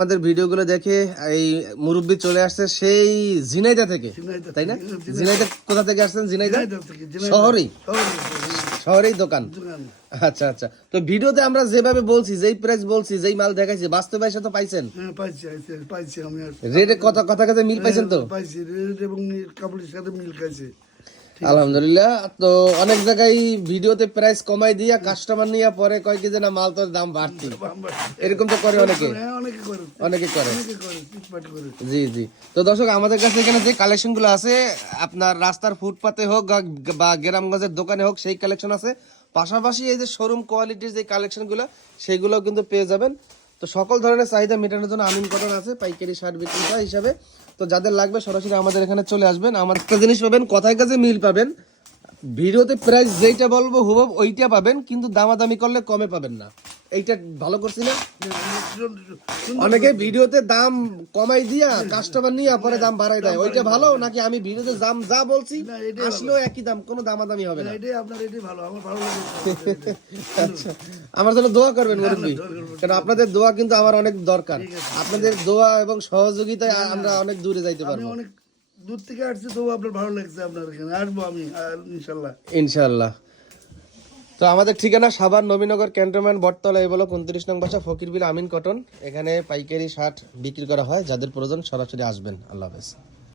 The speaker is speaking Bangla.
আমাদের ভিডিওগুলো দেখে এই মুরব্বি চলে আসছে সেই ঝিনাইদহ থেকে, তাই না? ঝিনাইদহ কোথা থেকে আসছেন? ঝিনাইদহ শহরেই, শহরেই দোকান। আচ্ছা আচ্ছা, তো ভিডিওতে আমরা যেভাবে বলছি, যেই প্রাইস বলছি, যেই মাল দেখাইছি, বাস্তবে এসে তো পাইছেন? পাইছি আমি রেটে কথা কাছে মিল পাইছেন তো? পাইছি রেট এবং কাপড়ের সাথে মিল খাইছে। আলহামদুলিল্লাহ। তো অনেক জায়গায় ভিডিওতে প্রাইস কমাই দিয়া কাস্টমার নিয়ে পরে কয় কি যে না মাল তোর দাম বাড়তি, এরকম তো করে অনেকে, অনেকে করে। জি জি। তো দর্শক, আমাদের কাছে এখানে যে কালেকশন গুলো আছে, আপনার রাস্তার ফুটপাতে হোক বা গ্রামগঞ্জের দোকানে হোক, সেই কালেকশন আছে। পাশাপাশি এই যে শোরুম কোয়ালিটির যে কালেকশন গুলো, সেগুলো কিন্তু পেয়ে যাবেন। তো সকল ধরনের চাহিদা মেটানোর জন্য আমিন কটন আছে পাইকারি শার্ট বিক্রেতা হিসাবে। তো যাদের লাগবে সরাসরি আমাদের এখানে চলে আসবেন। আমার একটা জিনিস পাবেন, কথায় কাজে মিল পাবেন। ভিডিওতে প্রাইস যেইটা বলবো হুবহু ওইটা পাবেন, কিন্তু দামাদামি করলে কমে পাবেন না। এইটা ভালো করছি না? অনেকে ভিডিওতে দাম কমাই দিয়া কাস্টমার নিয়ে পরে দাম বাড়াই দেয়, ওইটা ভালো নাকি আমি ভিডিওতে দাম যা বলছি আসলেও একই দাম, কোনো দামাদামি হবে না? আচ্ছা, আমার জন্য দোয়া করবেন মুরব্বি, কারণ আপনাদের দোয়া কিন্তু আমার অনেক দরকার। আপনাদের দোয়া এবং সহযোগিতায় আমরা অনেক দূরে যাইতে পারবো। অনেক দূর থেকে আসছি, তো আপনার ভালো লাগছে, আপনার এখানে আসবো আমি ইনশাল্লাহ। ইনশাআল্লাহ। তো আমাদের ঠিকানা সাভার নবীনগর ক্যান্টনমেন্ট বটতলা, এই বলো 29 নং বাসা, ফকিরবিল আমিন কটন। এখানে পাইকারি শার্ট বিক্রি করা হয়, যাদের প্রয়োজন সরাসরি আসবেন। আল্লাহ হাফেজ।